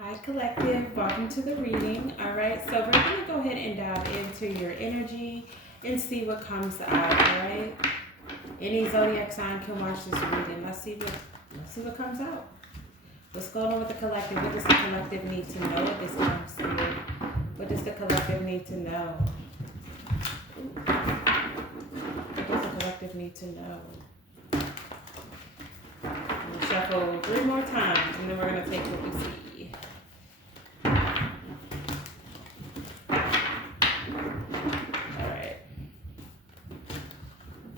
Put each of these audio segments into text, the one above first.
Hi, Collective. Welcome to the reading. All right, so we're going to go ahead and dive into your energy and see what comes out. All right, any zodiac sign can watch this reading. Let's see what comes out. What's going on with the collective? What does the collective need to know at this time, Spirit? What does the collective need to know? What does the collective need to know? We'll shuffle 3 more times, and then we're going to take what we see.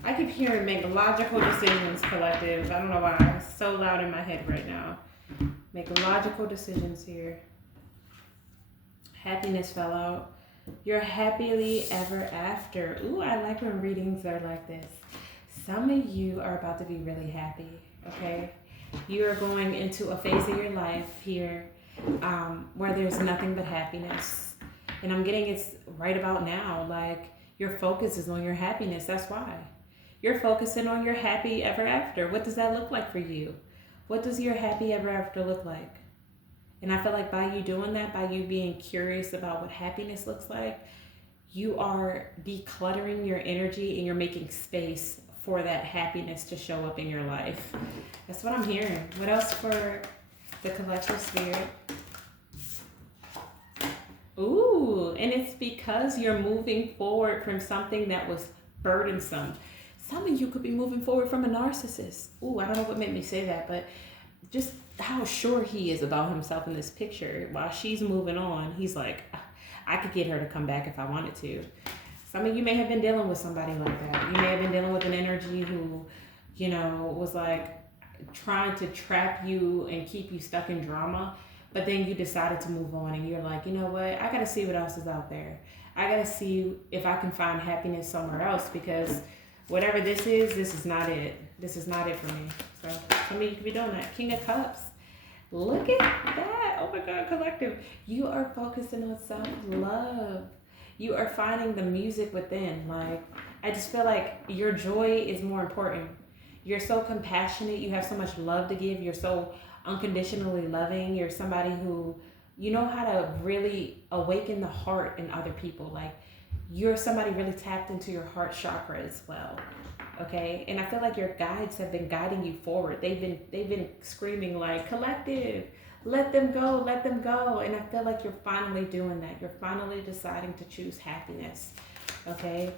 I keep hearing make logical decisions, collective. I don't know why. It's so loud in my head right now. Make logical decisions here. Happiness fell out. You're happily ever after. Ooh, I like when readings are like this. Some of you are about to be really happy, okay? You are going into a phase of your life here where there's nothing but happiness. And I'm getting it's right about now. Like, your focus is on your happiness. That's why. You're focusing on your happy ever after. What does that look like for you? What does your happy ever after look like? And I feel like by you doing that, by you being curious about what happiness looks like, you are decluttering your energy and you're making space for that happiness to show up in your life. That's what I'm hearing. What else for the collective spirit? Ooh, and it's because you're moving forward from something that was burdensome. Some of you could be moving forward from a narcissist. Ooh, I don't know what made me say that, but just how sure he is about himself in this picture. While she's moving on, he's like, I could get her to come back if I wanted to. Some of you may have been dealing with somebody like that. You may have been dealing with an energy who, was like trying to trap you and keep you stuck in drama. But then you decided to move on and you're like, you know what? I got to see what else is out there. I got to see if I can find happiness somewhere else because whatever this is not it. This is not it for me. So some of you could be doing that. King of Cups. Look at that. Oh my God, collective. You are focusing on self-love. You are finding the music within. Like, I just feel like your joy is more important. You're so compassionate. You have so much love to give. You're so unconditionally loving. You're somebody who, you know how to really awaken the heart in other people. Like, you're somebody really tapped into your heart chakra as well. Okay? And I feel like your guides have been guiding you forward. They've been screaming like, collective, let them go, let them go. And I feel like you're finally doing that. You're finally deciding to choose happiness. Okay?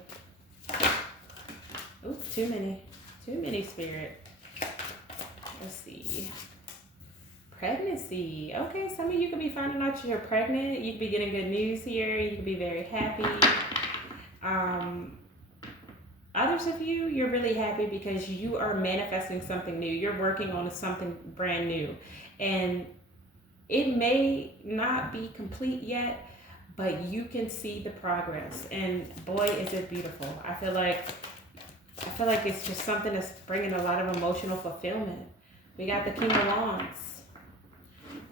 Oops, too many spirit. Let's see. Pregnancy. Okay, some of you could be finding out you're pregnant. You could be getting good news here. You could be very happy. Others of you, you're really happy because you are manifesting something new. You're working on something brand new. And it may not be complete yet, but you can see the progress. And boy, is it beautiful. I feel like it's just something that's bringing a lot of emotional fulfillment. We got the King of Wands.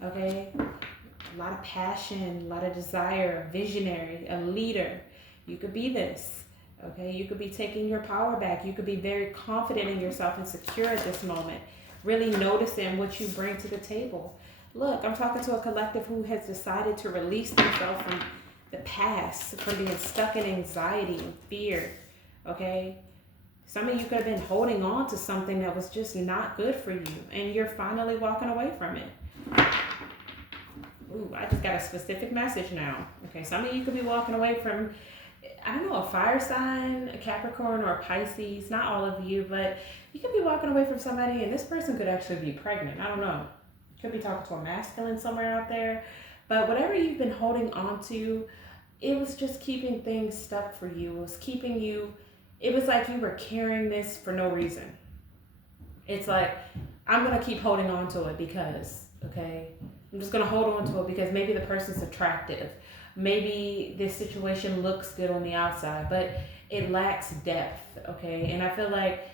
Okay? A lot of passion, a lot of desire, visionary, a leader. You could be this. Okay, you could be taking your power back. You could be very confident in yourself and secure at this moment. Really noticing what you bring to the table. Look, I'm talking to a collective who has decided to release themselves from the past, from being stuck in anxiety and fear. Okay? Some of you could have been holding on to something that was just not good for you, and you're finally walking away from it. Ooh, I just got a specific message now. Okay, some of you could be walking away from, I don't know, a fire sign, a Capricorn, or a Pisces. Not all of you, but you could be walking away from somebody and this person could actually be pregnant. I don't know. You could be talking to a masculine somewhere out there. But whatever you've been holding on to, it was just keeping things stuck for you. It was keeping you, it was like you were carrying this for no reason. It's like, I'm going to keep holding on to it because, okay, I'm just going to hold on to it because maybe the person's attractive. Maybe this situation looks good on the outside, but it lacks depth, okay? And I feel like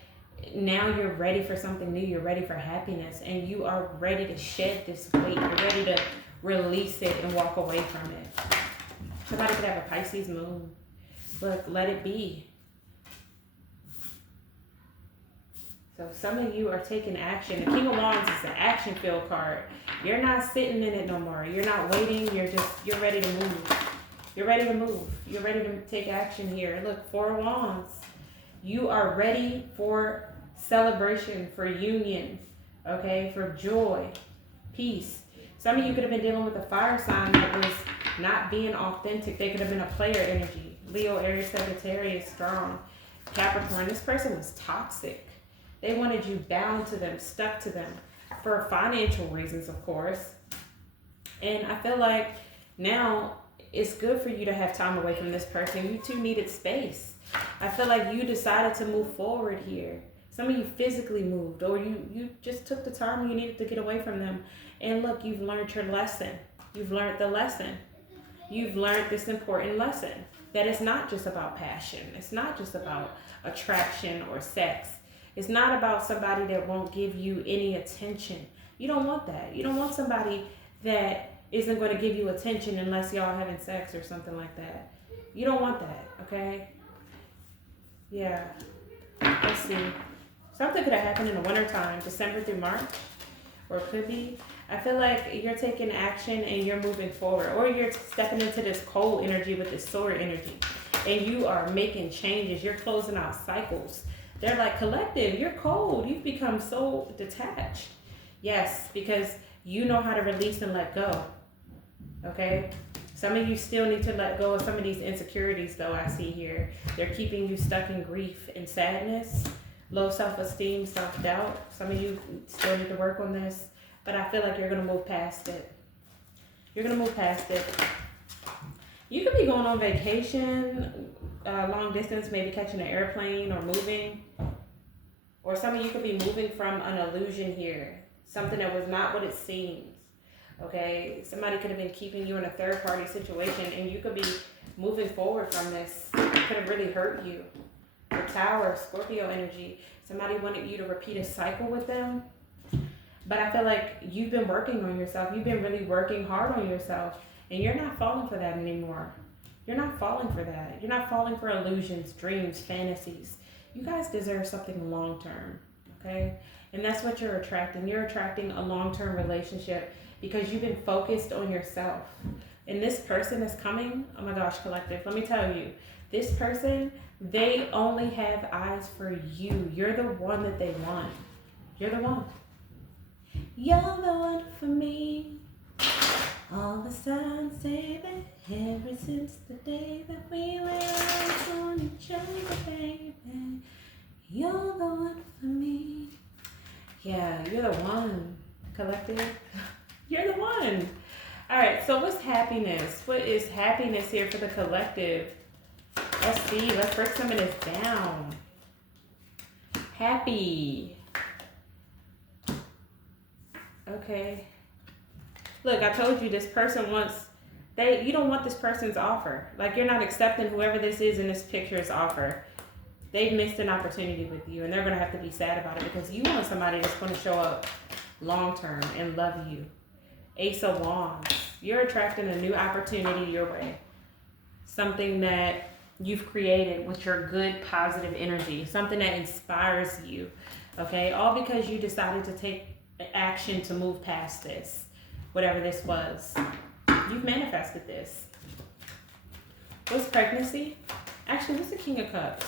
now you're ready for something new. You're ready for happiness, and you are ready to shed this weight. You're ready to release it and walk away from it. Somebody could have a Pisces moon. Look, let it be. So some of you are taking action. The King of Wands is the action-filled card. You're not sitting in it no more. You're not waiting. You're ready to move. You're ready to move. You're ready to take action here. Look, Four of Wands. You are ready for celebration, for union, okay, for joy, peace. Some of you could have been dealing with a fire sign that was not being authentic. They could have been a player energy. Leo, Aries, Sagittarius, strong. Capricorn, this person was toxic. They wanted you bound to them, stuck to them for financial reasons, of course. And I feel like now it's good for you to have time away from this person. You two needed space. I feel like you decided to move forward here. Some of you physically moved, or you just took the time you needed to get away from them. And look, you've learned your lesson. You've learned the lesson. You've learned this important lesson that it's not just about passion. It's not just about attraction or sex. It's not about somebody that won't give you any attention. You don't want that. You don't want somebody that isn't going to give you attention unless y'all having sex or something like that. You don't want that, okay? Yeah. Let's see. Something could have happened in the wintertime, December through March, or it could be. I feel like you're taking action and you're moving forward, or you're stepping into this cold energy with this sword energy, and you are making changes. You're closing out cycles. They're like, collective, you're cold. You've become so detached. Yes, because you know how to release and let go. Okay? Some of you still need to let go of some of these insecurities, though, I see here. They're keeping you stuck in grief and sadness, low self-esteem, self-doubt. Some of you still need to work on this, but I feel like you're going to move past it. You're going to move past it. You could be going on vacation, long distance, maybe catching an airplane or moving. Or some of you could be moving from an illusion here, something that was not what it seems. Okay, somebody could have been keeping you in a third party situation, and you could be moving forward from this. It could have really hurt you. The Tower, Scorpio energy. Somebody wanted you to repeat a cycle with them. But I feel like you've been working on yourself. You've been really working hard on yourself, and you're not falling for that anymore. You're not falling for that. You're not falling for illusions, dreams, fantasies. You guys deserve something long term, okay? And that's what you're attracting. You're attracting a long-term relationship because you've been focused on yourself. And this person is coming, oh my gosh, collective, let me tell you, this person, they only have eyes for you. You're the one that they want. You're the one. You're the one for me. All the signs say that ever since the day that we were on each other, baby, you're the one for me. Yeah, you're the one, collective. You're the one. All right, so what's happiness? What is happiness here for the collective? Let's see. Let's break some of this down. Happy. Okay. Look, I told you this person wants, you don't want this person's offer. Like, you're not accepting whoever this is in this picture's offer. They've missed an opportunity with you, and they're going to have to be sad about it because you want somebody that's going to show up long term and love you. Ace of Wands. You're attracting a new opportunity your way. Something that you've created with your good, positive energy. Something that inspires you. Okay? All because you decided to take action to move past this. Whatever this was. You've manifested this. What's pregnancy? Actually, what's the King of Cups?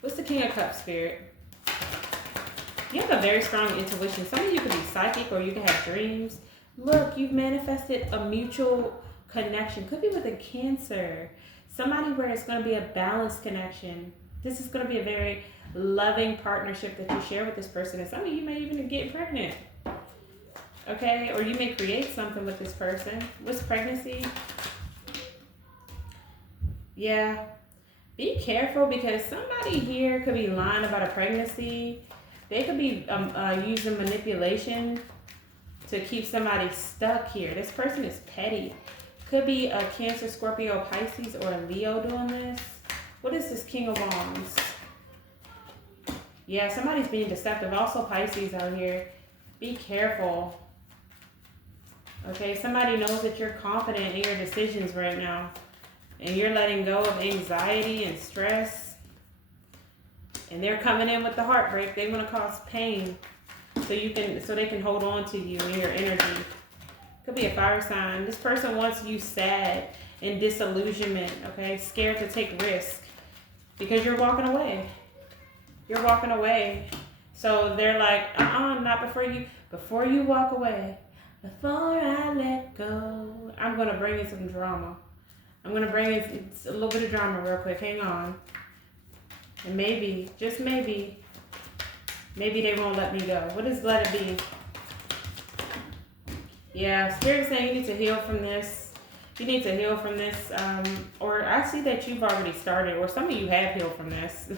What's the King of Cups, Spirit? You have a very strong intuition. Some of you could be psychic or you could have dreams. Look, you've manifested a mutual connection. Could be with a Cancer. Somebody where it's going to be a balanced connection. This is going to be a very loving partnership that you share with this person. And some of you may even get pregnant. Okay? Or you may create something with this person. What's pregnancy? Yeah. Be careful because somebody here could be lying about a pregnancy. They could be using manipulation to keep somebody stuck here. This person is petty. Could be a Cancer, Scorpio, Pisces, or a Leo doing this. What is this King of Wands? Yeah, somebody's being deceptive. Also Pisces out here. Be careful. Okay, somebody knows that you're confident in your decisions right now. And you're letting go of anxiety and stress. And they're coming in with the heartbreak. They want to cause pain. so they can hold on to you and your energy. Could be a fire sign. This person wants you sad and disillusionment, okay? Scared to take risk because you're walking away. You're walking away. So they're like, not before you walk away, before I let go. I'm going to bring in some drama. I'm going to bring in a little bit of drama real quick. Hang on. And maybe, just maybe they won't let me go. What does let it be? Yeah, Spirit's saying you need to heal from this. You need to heal from this. Or I see that you've already started, or some of you have healed from this.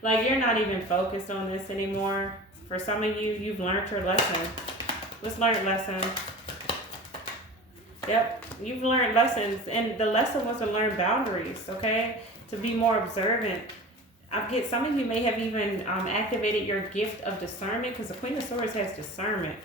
Like, you're not even focused on this anymore. For some of you, you've learned your lesson. Let's learn lesson. Yep, you've learned lessons. And the lesson was to learn boundaries, okay? To be more observant. Some of you may have even activated your gift of discernment, because the Queen of Swords has discernment.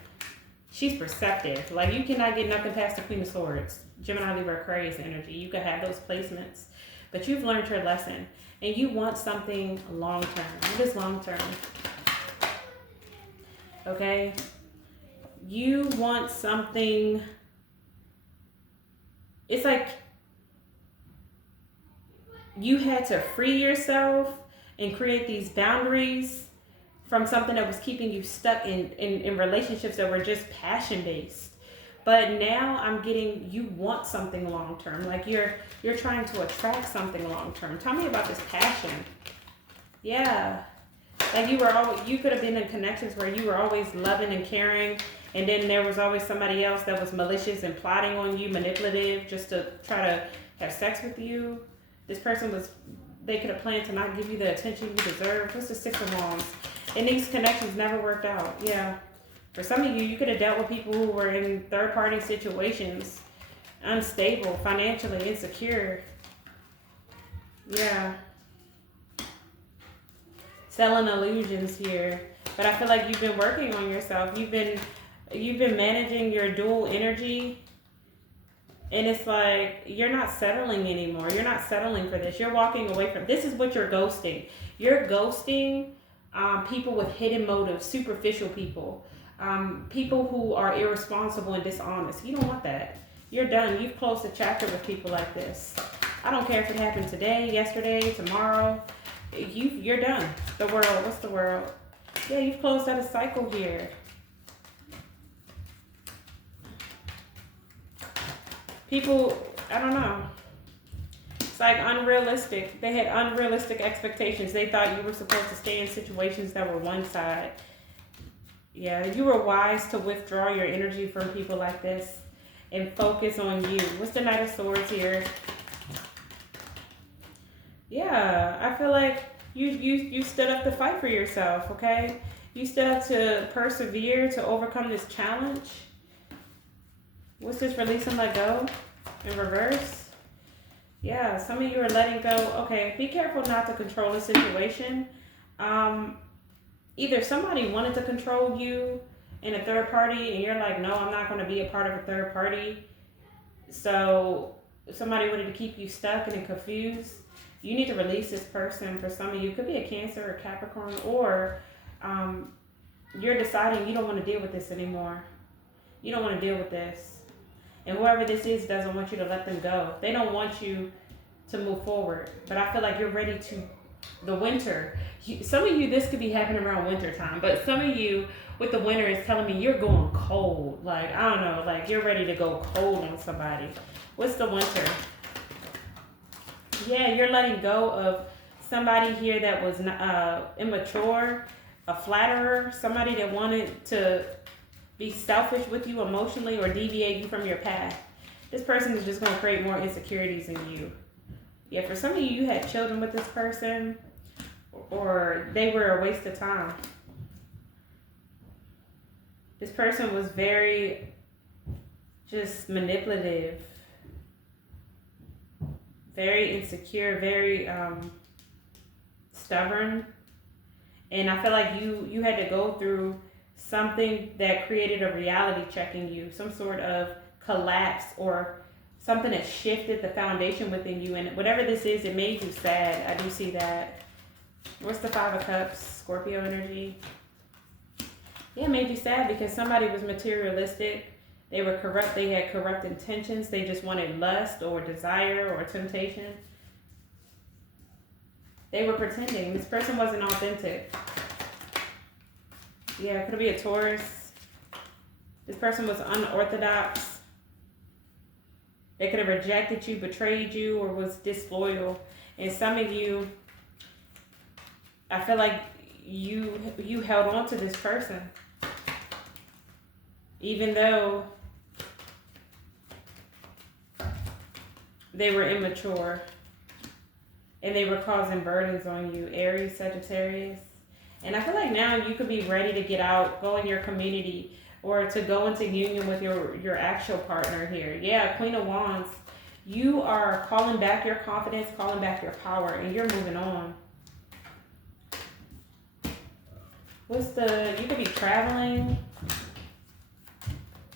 She's perceptive. Like, you cannot get nothing past the Queen of Swords. Gemini, Libra, Aquarius energy. You could have those placements. But you've learned your lesson. And you want something long-term. What is long-term? Okay? You want something... It's like you had to free yourself and create these boundaries from something that was keeping you stuck in relationships that were just passion-based. But now I'm getting, you want something long-term. Like you're trying to attract something long-term. Tell me about this passion. Yeah. Like you could have been in connections where you were always loving and caring, and then there was always somebody else that was malicious and plotting on you, manipulative, just to try to have sex with you. This person they could have planned to not give you the attention you deserve. What's the Six of Wands? And these connections never worked out. Yeah. For some of you, you could have dealt with people who were in third-party situations, unstable, financially insecure. Yeah. Selling illusions here. But I feel like you've been working on yourself. You've been managing your dual energy. And it's like, you're not settling anymore. You're not settling for this. You're walking away from, this is what you're ghosting. You're ghosting people with hidden motives, superficial people. People who are irresponsible and dishonest. You don't want that. You're done. You've closed a chapter with people like this. I don't care if it happened today, yesterday, tomorrow. You're done. The world. What's the world? Yeah, you've closed out a cycle here. People, I don't know. It's like unrealistic. They had unrealistic expectations. They thought you were supposed to stay in situations that were one side. Yeah, you were wise to withdraw your energy from people like this and focus on you. What's the Knight of Swords here? Yeah, I feel like you stood up to fight for yourself, okay? You stood up to persevere, to overcome this challenge. What's this? Release and let go in reverse? Yeah, some of you are letting go. Okay, be careful not to control the situation. Either somebody wanted to control you in a third party and you're like, no, I'm not going to be a part of a third party. So somebody wanted to keep you stuck and confused. You need to release this person. For some of you, it could be a Cancer or Capricorn, or you're deciding you don't want to deal with this anymore. You don't want to deal with this. And whoever this is doesn't want you to let them go. They don't want you to move forward. But I feel like you're ready to, the winter. Some of you, this could be happening around winter time, but some of you with the winter is telling me you're going cold. Like, I don't know, like you're ready to go cold on somebody. What's the winter? Yeah, you're letting go of somebody here that was immature, a flatterer, somebody that wanted to be selfish with you emotionally or deviate you from your path. This person is just going to create more insecurities in you. Yeah, for some of you, you had children with this person, or they were a waste of time. This person was very just manipulative, very insecure, very stubborn. And I feel like you had to go through something that created a reality check in you, some sort of collapse or something that shifted the foundation within you. And whatever this is, it made you sad. I do see that. What's the Five of Cups? Scorpio energy. Yeah, it made you sad because somebody was materialistic. They were corrupt. They had corrupt intentions. They just wanted lust or desire or temptation. They were pretending. This person wasn't authentic. Yeah, could it be a Taurus? This person was unorthodox. They could have rejected you, betrayed you, or was disloyal. And some of you, I feel like you held on to this person, even though they were immature and they were causing burdens on you, Aries, Sagittarius. And I feel like now you could be ready to get out, go in your community, or to go into union with your actual partner here. Yeah, Queen of Wands. You are calling back your confidence, calling back your power, and you're moving on. You could be traveling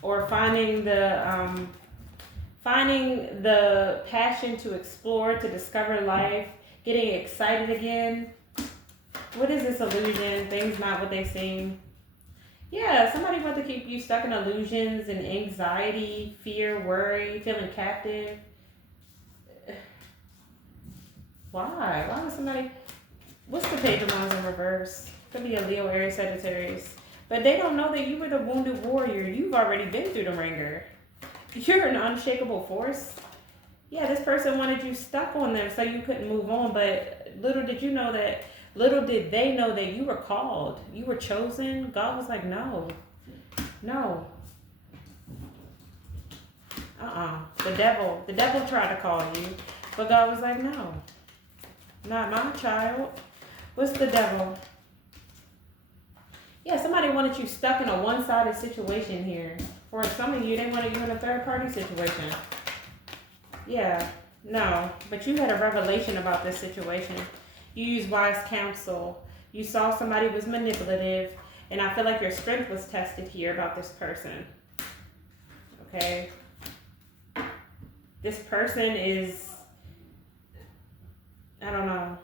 or finding the passion to explore, to discover life, getting excited again. What is this illusion? Things not what they seem. Yeah, somebody wants to keep you stuck in illusions and anxiety, fear, worry, feeling captive. Why? Why would somebody... What's the Page of Wands in reverse? Could be a Leo, Aries, Sagittarius. But they don't know that you were the wounded warrior. You've already been through the ringer. You're an unshakable force. Yeah, this person wanted you stuck on them so you couldn't move on. But little did they know that you were called. You were chosen. God was like, no. The devil tried to call you. But God was like, no. Not my child. What's the devil? Yeah, somebody wanted you stuck in a one-sided situation here. For some of you, they wanted you in a third-party situation. Yeah, no. But you had a revelation about this situation. You used wise counsel. You saw somebody was manipulative. And I feel like your strength was tested here about this person. Okay? This person is... I don't know.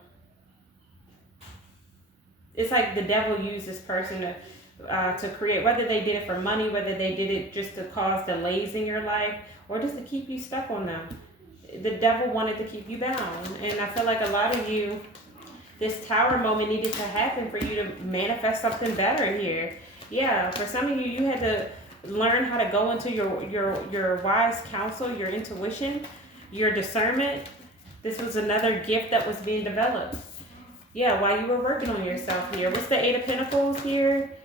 It's like the devil used this person to create, whether they did it for money, whether they did it just to cause delays in your life, or just to keep you stuck on them. The devil wanted to keep you bound. And I feel like a lot of you, this tower moment needed to happen for you to manifest something better here. Yeah, for some of you, you had to learn how to go into your wise counsel, your intuition, your discernment. This was another gift that was being developed. Yeah, while you were working on yourself here. What's the Eight of Pentacles here?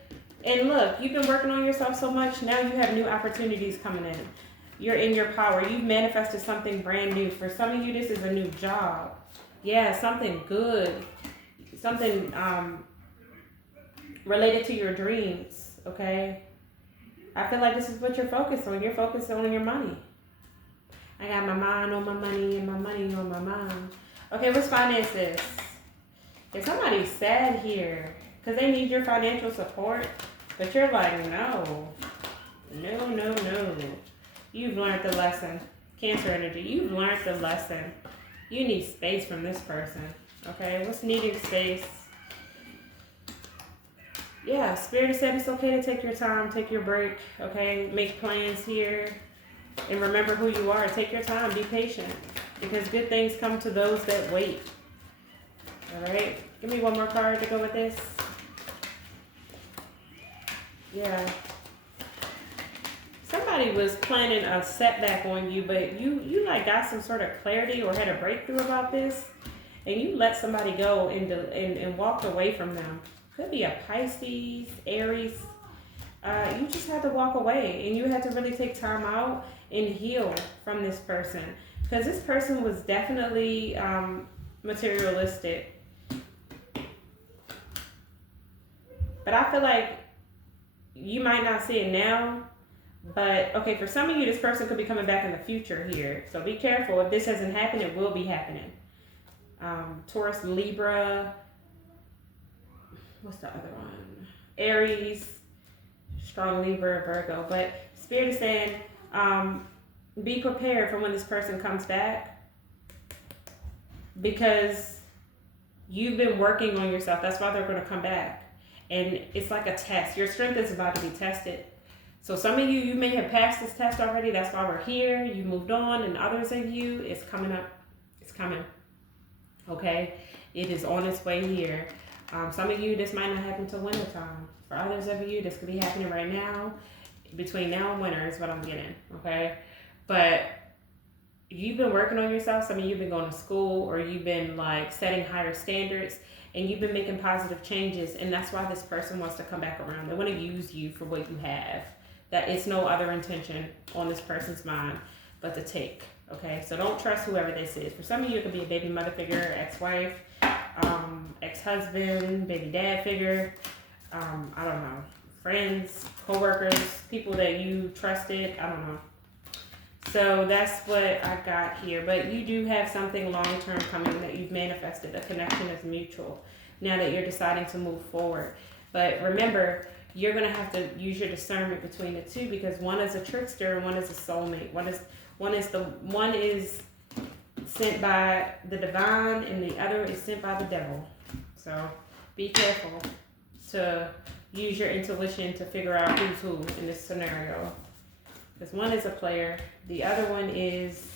And look, you've been working on yourself so much, now you have new opportunities coming in. You're in your power. You've manifested something brand new. For some of you, this is a new job. Yeah, something good. Something related to your dreams, okay? I feel like this is what you're focused on. You're focused on your money. I got my mind on my money and my money on my mind. Okay, what's finances? If somebody's sad here because they need your financial support, but you're like, no. You've learned the lesson. Cancer energy, you've learned the lesson. You need space from this person. Okay, what's needing space? Yeah, Spirit said it's okay to take your time, take your break, okay? Make plans here. And remember who you are. Take your time, be patient. Because good things come to those that wait. Alright, give me one more card to go with this. Yeah. Somebody was planning a setback on you, but you like got some sort of clarity or had a breakthrough about this. And you let somebody go and walked away from them. Could be a Pisces, Aries. You just had to walk away and you had to really take time out and heal from this person. Because this person was definitely materialistic. But I feel like you might not see it now. But, okay, for some of you, this person could be coming back in the future here. So be careful. If this hasn't happened, it will be happening. Taurus, Libra. What's the other one? Aries. Strong Libra, Virgo. But Spirit is saying, be prepared for when this person comes back. Because you've been working on yourself. That's why they're going to come back. and it's like a test. Your strength is about to be tested. So some of you may have passed this test already. That's why we're here. You moved on, and others of you, it's coming up. It's coming. Okay, it is on its way here. Some of you, this might not happen till winter time. For others of you, this could be happening right now. Between now and winter is what I'm getting. Okay, but you've been working on yourself. Some of you have been going to school, or you've been like setting higher standards, and you've been making positive changes. And that's why this person wants to come back around. They want to use you for what you have. That it's no other intention on this person's mind but to take. Okay, so don't trust whoever this is. For some of you, it could be a baby mother figure, ex-wife, ex-husband, baby dad figure. I don't know, friends, co-workers, people that you trusted. I don't know. So that's what I got here. But you do have something long-term coming that you've manifested. A connection is mutual now that you're deciding to move forward. But remember, you're going to have to use your discernment between the two, because one is a trickster and one is a soulmate. One is sent by the divine and the other is sent by the devil. So be careful to use your intuition to figure out who's who in this scenario. Because one is a player, the other one is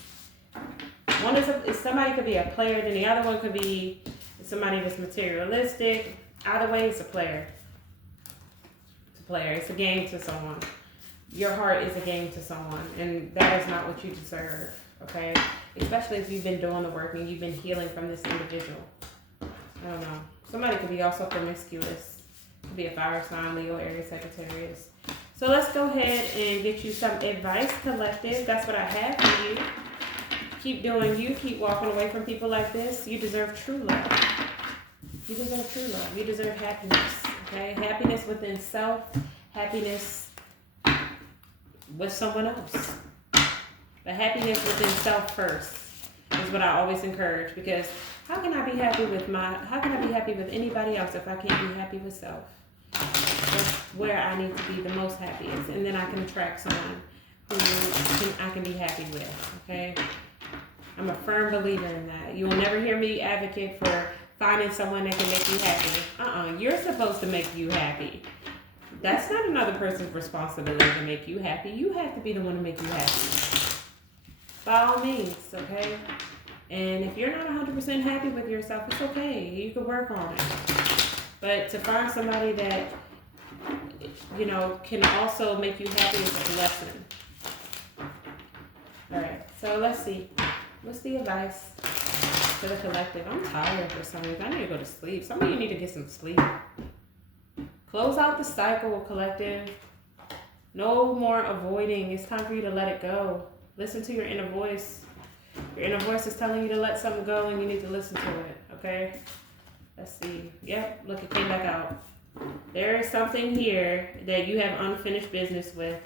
somebody could be a player, then the other one could be somebody that's materialistic. Either way, it's a player. It's a game to someone. Your heart is a game to someone, and that is not what you deserve. Okay, especially if you've been doing the work and you've been healing from this individual. I don't know. Somebody could be also promiscuous. Could be a fire sign, Leo, Aries, Sagittarius. So let's go ahead and get you some advice, collective. That's what I have for you. Keep doing you. Keep walking away from people like this. You deserve true love. You deserve true love. You deserve happiness. Okay, happiness within self, happiness with someone else. But happiness within self first is what I always encourage, because how can I be happy with anybody else if I can't be happy with self? That's where I need to be the most happiest, and then I can attract someone who I can be happy with. Okay, I'm a firm believer in that. You will never hear me advocate for finding someone that can make you happy. You're supposed to make you happy. That's not another person's responsibility to make you happy. You have to be the one to make you happy. By all means, okay? And if you're not 100% happy with yourself, it's okay. You can work on it. But to find somebody that, can also make you happy is a blessing. All right, so let's see. What's the advice to the collective? I'm tired for some reason. I need to go to sleep. Some of you need to get some sleep. Close out the cycle, collective. No more avoiding. It's time for you to let it go. Listen to your inner voice. Your inner voice is telling you to let something go, and you need to listen to it, okay? Let's see. Yep, look, it came back out. There is something here that you have unfinished business with,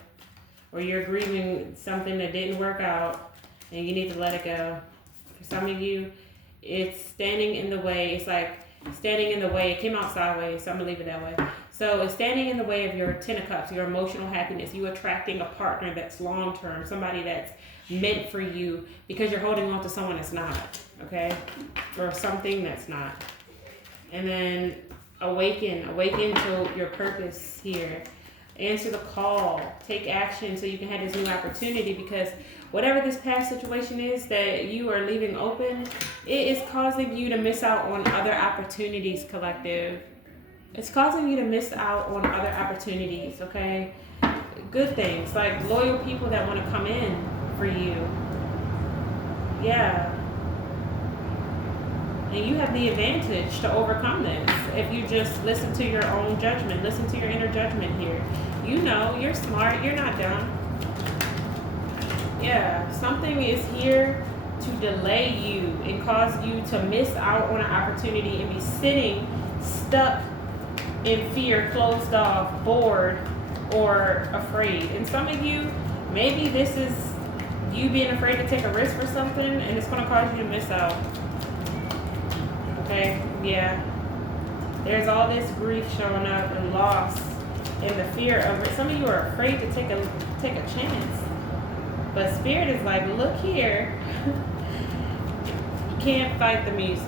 or you're grieving something that didn't work out, and you need to let it go. For some of you, it's standing in the way. It's like standing in the way. It came out sideways, so I'm going to leave it that way. So it's standing in the way of your 10 of cups, your emotional happiness. You attracting a partner that's long-term, somebody that's meant for you, because you're holding on to someone that's not, okay? Or something that's not. And then awaken to your purpose here. Answer the call. Take action so you can have this new opportunity, because whatever this past situation is that you are leaving open, it is causing you to miss out on other opportunities, collective. It's causing you to miss out on other opportunities, okay? Good things, like loyal people that want to come in for you. Yeah. And you have the advantage to overcome this if you just listen to your own judgment. Listen to your inner judgment here. You're smart. You're not dumb. Yeah, something is here to delay you and cause you to miss out on an opportunity and be sitting stuck in fear, closed off, bored, or afraid. And some of you, maybe this is you being afraid to take a risk for something, and it's going to cause you to miss out. Okay, yeah. There's all this grief showing up and loss and the fear of it. Some of you are afraid to take a chance. But Spirit is like, look here. You can't fight the music.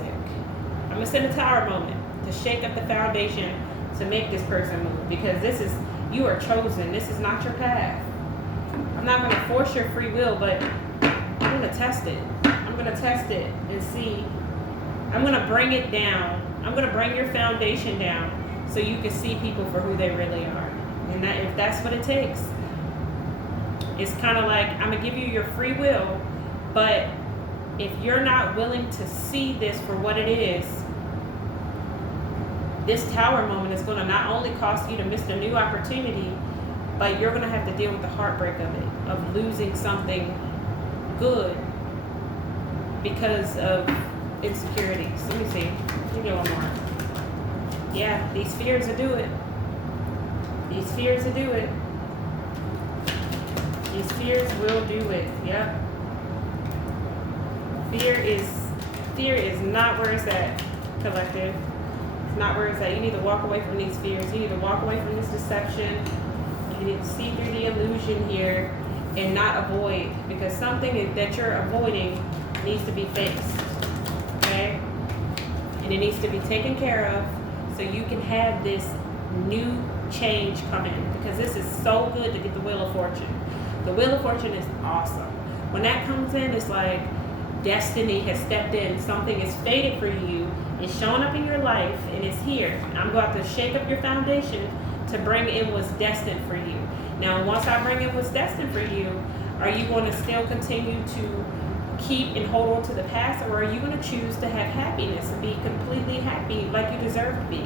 I'm going to send a tower moment to shake up the foundation to make this person move, because you are chosen. This is not your path. I'm not going to force your free will, but I'm going to test it. I'm going to test it and see. I'm going to bring it down. I'm going to bring your foundation down so you can see people for who they really are. And that, if that's what it takes, it's kind of like, I'm going to give you your free will, but if you're not willing to see this for what it is, this tower moment is going to not only cost you to miss the new opportunity, but you're going to have to deal with the heartbreak of it, of losing something good because of insecurities. Let me see. Give me one more. Yeah, these fears will do it. These fears will do it. These fears will do it. Yep. Fear is not where it's at, collective. It's not where it's at. You need to walk away from these fears. You need to walk away from this deception. You need to see through the illusion here and not avoid, because something that you're avoiding needs to be faced. Okay? And it needs to be taken care of so you can have this new change come in, because this is so good to get the Wheel of Fortune. The Wheel of Fortune is awesome. When that comes in, it's like destiny has stepped in. Something is fated for you. It's showing up in your life, and it's here. I'm going to shake up your foundation to bring in what's destined for you. Now, once I bring in what's destined for you, are you going to still continue to keep and hold on to the past, or are you going to choose to have happiness and be completely happy like you deserve to be?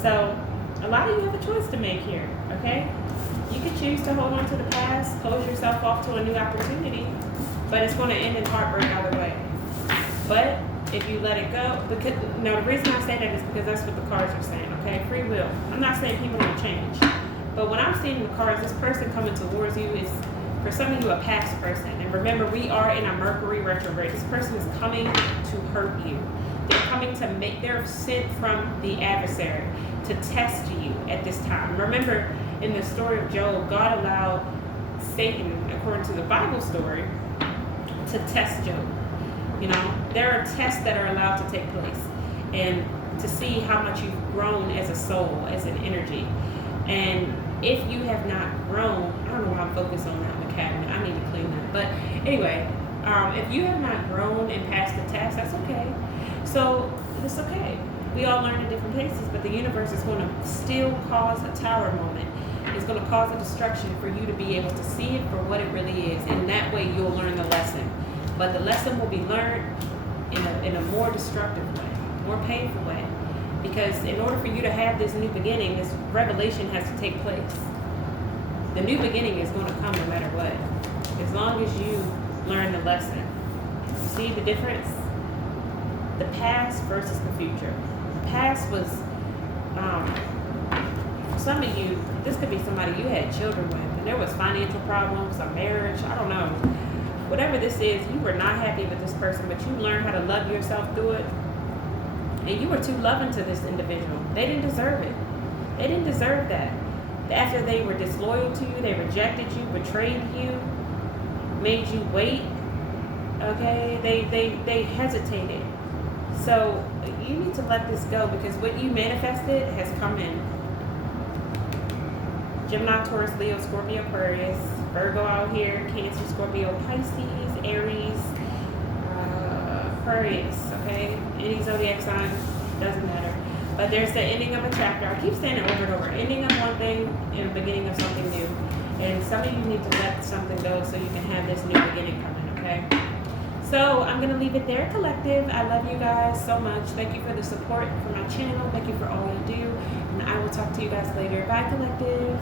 So, a lot of you have a choice to make here, okay? You can choose to hold on to the past, close yourself off to a new opportunity, but it's going to end in heartbreak either way. But if you let it go, because the reason I say that is because that's what the cards are saying, okay? Free will. I'm not saying people don't change, but when I'm seeing the cards, this person coming towards you is, for some of you, a past person. And remember, we are in a Mercury retrograde. This person is coming to hurt you. They're coming to they're sent from the adversary to test you at this time. Remember, in the story of Job, God allowed Satan, according to the Bible story, to test Job. You know, there are tests that are allowed to take place, and to see how much you've grown as a soul, as an energy. And if you have not grown, I don't know why I'm focused on that in the cabinet. I need to clean that. But anyway, if you have not grown and passed the test, that's okay. So it's okay. We all learn in different paces, but the universe is going to still cause a tower moment. It's going to cause a destruction for you to be able to see it for what it really is. And that way you'll learn the lesson. But the lesson will be learned in a more destructive way, more painful way. Because in order for you to have this new beginning, this revelation has to take place. The new beginning is going to come no matter what, as long as you learn the lesson. See the difference? The past versus the future. The past was, for some of you, this could be somebody you had children with, and there was financial problems, a marriage, I don't know. Whatever this is, you were not happy with this person, but you learned how to love yourself through it. And you were too loving to this individual. They didn't deserve it. They didn't deserve that. After they were disloyal to you, they rejected you, betrayed you, made you wait. Okay? They hesitated. So you need to let this go, because what you manifested has come in. Gemini, Taurus, Leo, Scorpio, Aquarius, Virgo out here, Cancer, Scorpio, Pisces, Aries, Aquarius, okay? Any zodiac sign, doesn't matter. But there's the ending of a chapter. I keep saying it over and over. Ending of one thing and the beginning of something new. And some of you need to let something go so you can have this new beginning coming, okay? So I'm going to leave it there, collective. I love you guys so much. Thank you for the support for my channel. Thank you for all you do. And I will talk to you guys later. Bye, collective.